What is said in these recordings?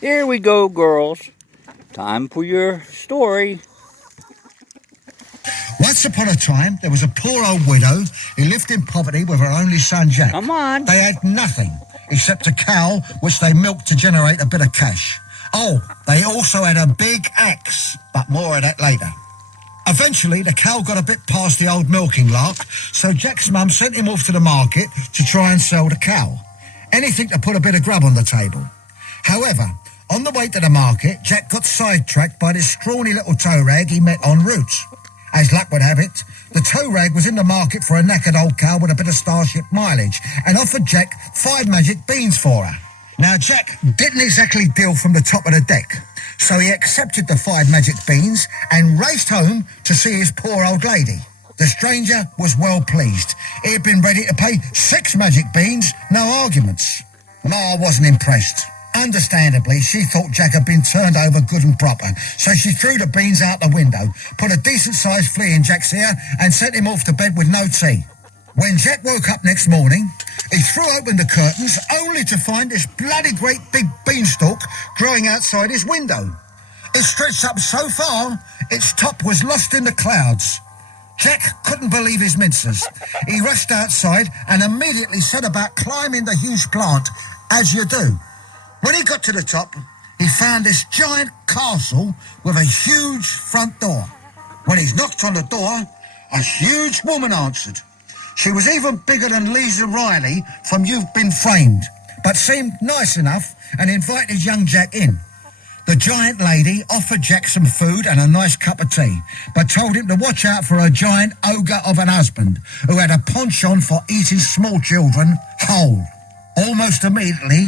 Here we go, girls. Time for your story. Once upon a time, there was a poor old widow who lived in poverty with her only son, Jack. Come on. They had nothing except a cow which they milked to generate a bit of cash. Oh, they also had a big axe, but more of that later. Eventually, the cow got a bit past the old milking lark, so Jack's mum sent him off to the market to try and sell the cow. Anything to put a bit of grub on the table. However, on the way to the market, Jack got sidetracked by this scrawny little tow rag he met en route. As luck would have it, the tow rag was in the market for a knackered old cow with a bit of Starship mileage and offered Jack 5 magic beans for her. Now, Jack didn't exactly deal from the top of the deck, so he accepted the 5 magic beans and raced home to see his poor old lady. The stranger was well pleased. He had been ready to pay 6 magic beans, no arguments. Ma wasn't impressed. Understandably, she thought Jack had been turned over good and proper, so she threw the beans out the window, put a decent-sized flea in Jack's ear, and sent him off to bed with no tea. When Jack woke up next morning, he threw open the curtains, only to find this bloody great big beanstalk growing outside his window. It stretched up so far, its top was lost in the clouds. Jack couldn't believe his minces. He rushed outside and immediately set about climbing the huge plant, as you do. When he got to the top, he found this giant castle with a huge front door. When he knocked on the door, a huge woman answered. She was even bigger than Lisa Riley from You've Been Framed, but seemed nice enough and invited young Jack in. The giant lady offered Jack some food and a nice cup of tea, but told him to watch out for a giant ogre of an husband who had a penchant for eating small children whole. Almost immediately,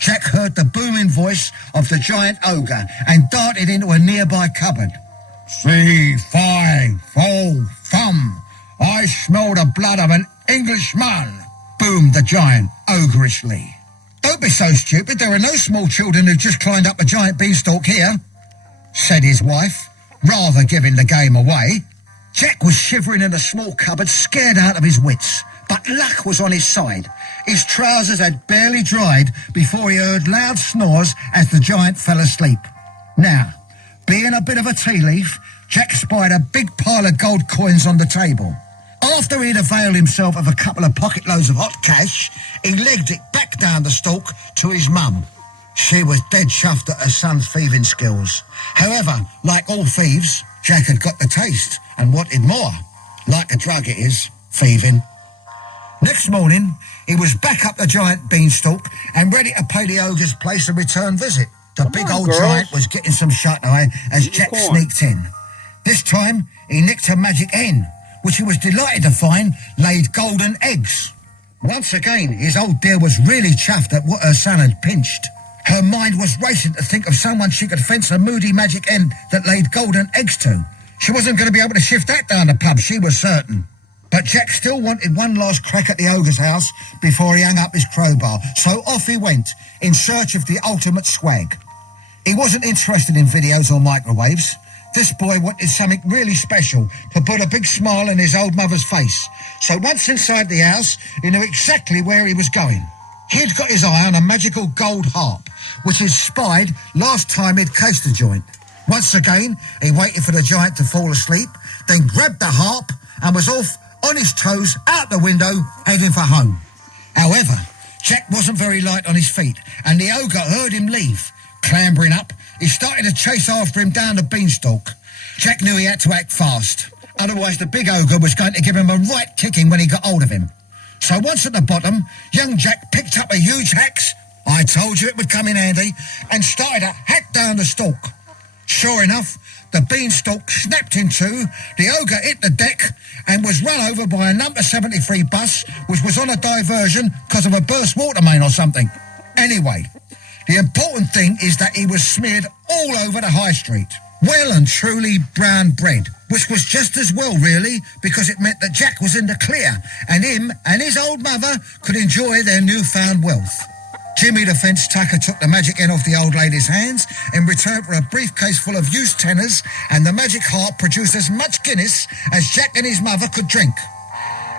Jack heard the booming voice of the giant ogre and darted into a nearby cupboard. "Fee, fi, fo, fum, I smell the blood of an Englishman," boomed the giant ogreishly. "Don't be so stupid, there are no small children who just climbed up a giant beanstalk here," said his wife, rather giving the game away. Jack was shivering in a small cupboard, scared out of his wits, but luck was on his side. His trousers had barely dried before he heard loud snores as the giant fell asleep. Now, being a bit of a tea leaf, Jack spied a big pile of gold coins on the table. After he'd availed himself of a couple of pocket loads of hot cash, he legged it back down the stalk to his mum. She was dead chuffed at her son's thieving skills. However, like all thieves, Jack had got the taste and wanted more. Like a drug it is, thieving. Next morning, he was back up the giant beanstalk and ready to pay the ogre's place a return visit. The big old giant was getting some shut-eye as Jack sneaked in. This time, he nicked a magic hen, which he was delighted to find laid golden eggs. Once again, his old dear was really chuffed at what her son had pinched. Her mind was racing to think of someone she could fence a moody magic hen that laid golden eggs to. She wasn't going to be able to shift that down the pub, she was certain. But Jack still wanted one last crack at the ogre's house before he hung up his crowbar, so off he went in search of the ultimate swag. He wasn't interested in videos or microwaves. This boy wanted something really special to put a big smile on his old mother's face. So once inside the house, he knew exactly where he was going. He'd got his eye on a magical gold harp, which he'd spied last time he'd cased the joint. Once again, he waited for the giant to fall asleep, then grabbed the harp and was off on his toes, out the window, heading for home. However, Jack wasn't very light on his feet, and the ogre heard him leave. Clambering up, he started to chase after him down the beanstalk. Jack knew he had to act fast, otherwise the big ogre was going to give him a right kicking when he got hold of him. So once at the bottom, young Jack picked up a huge axe, I told you it would come in handy, and started to hack down the stalk. Sure enough, the beanstalk snapped in two, the ogre hit the deck and was run over by a number 73 bus which was on a diversion because of a burst water main or something. Anyway, the important thing is that he was smeared all over the high street. Well and truly brown bread, which was just as well really, because it meant that Jack was in the clear and him and his old mother could enjoy their newfound wealth. Jimmy the fence tacker took the magic hen off the old lady's hands in return for a briefcase full of used tenors, and the magic harp produced as much Guinness as Jack and his mother could drink.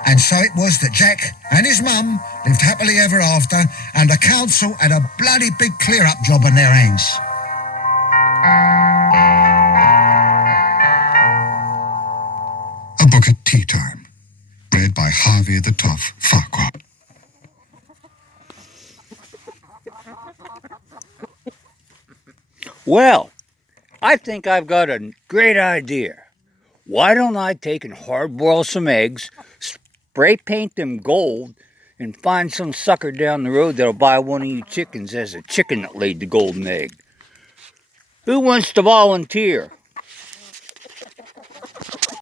And so it was that Jack and his mum lived happily ever after, and the council had a bloody big clear-up job on their hands. A Book at Tea Time, read by Harvey the Tough Farquhar. Well, I think I've got a great idea. Why don't I take and hard-boil some eggs, spray paint them gold, and find some sucker down the road that'll buy one of you chickens as a chicken that laid the golden egg? Who wants to volunteer?